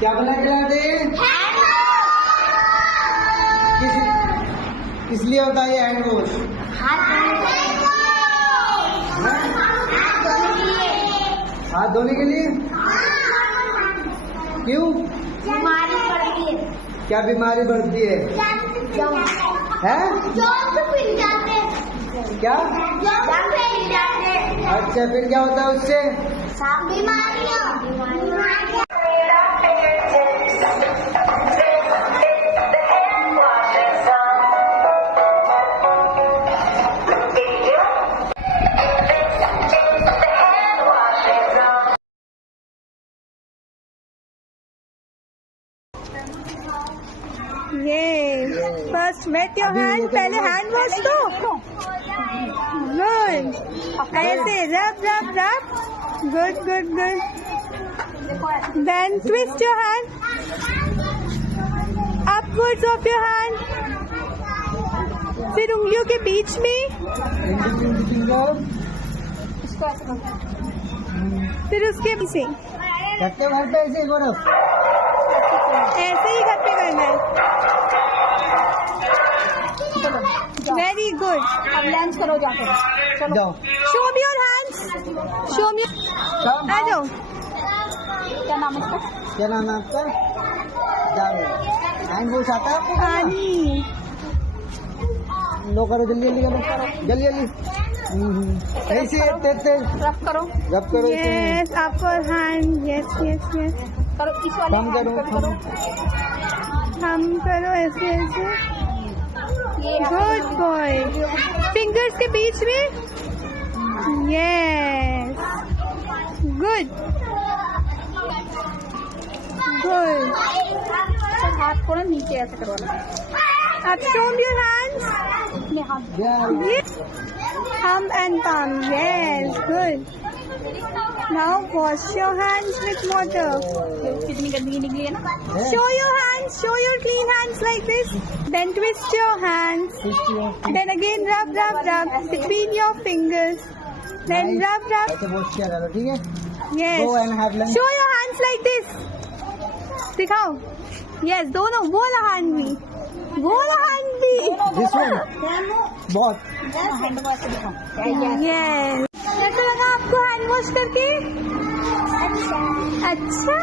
क्या बना के लाते? किस लिए होता है ये हैंड वॉश? हाथ धोने के लिए। क्यों? बीमारी बढ़ती है। क्या बीमारी बढ़ती है? है? क्या? अच्छा, फिर क्या होता है उससे? बीमारियाँ। ये फर्स्ट वेट योर हैंड, पहले हैंड वॉश दो। गुड, ऐसे rub rub rub, good good good. Then twist your hand upwards of your hand, फिर उंगलियों के बीच में, फिर उसके पीछे करते घर पे ऐसे करो। ऐसे ही घर पे करना है। वेरी गुड, अब लंच करो जाकर। जाओ। Show me your hands, show me. आ जाओ। क्या नाम है इसका? क्या नाम है आपका? जावेद। हैंड वॉश आता है आपको? पानी। लो करो, जल्दी जल्दी करो, जल्दी जल्दी। ऐसे तेज तेज रब करो। रब करो। Yes, upper hand, yes yes yes. करो इस वाले कम करो, करो। हम करो ऐसे ऐसे। ये गुड बॉय, फिंगर्स के बीच में, यस गुड गुड। हाथ को ना नीचे ऐसे करवाना। अब शो योर हैंड्स, अपने हाथ thumb and thumb, yes good. Now wash your hands with water. कितनी गंदगी निकली है ना। Show your hands, show your clean hands like this. Then twist your hands. Then again rub, rub, rub between your fingers. Then rub, rub. ऐसे wash किया करो, ठीक है? Yes. Go and have lunch. Show your hands like this. दिखाओ. Yes, दोनों. वो वाला hand भी. वो वाला hand भी. This one. बहुत। हैंड वॉश दिखाओ। Yes. कैसा लगा आपको हैंड वॉश करके? अच्छा.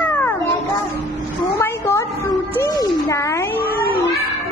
Oh my God, fruity. Nice.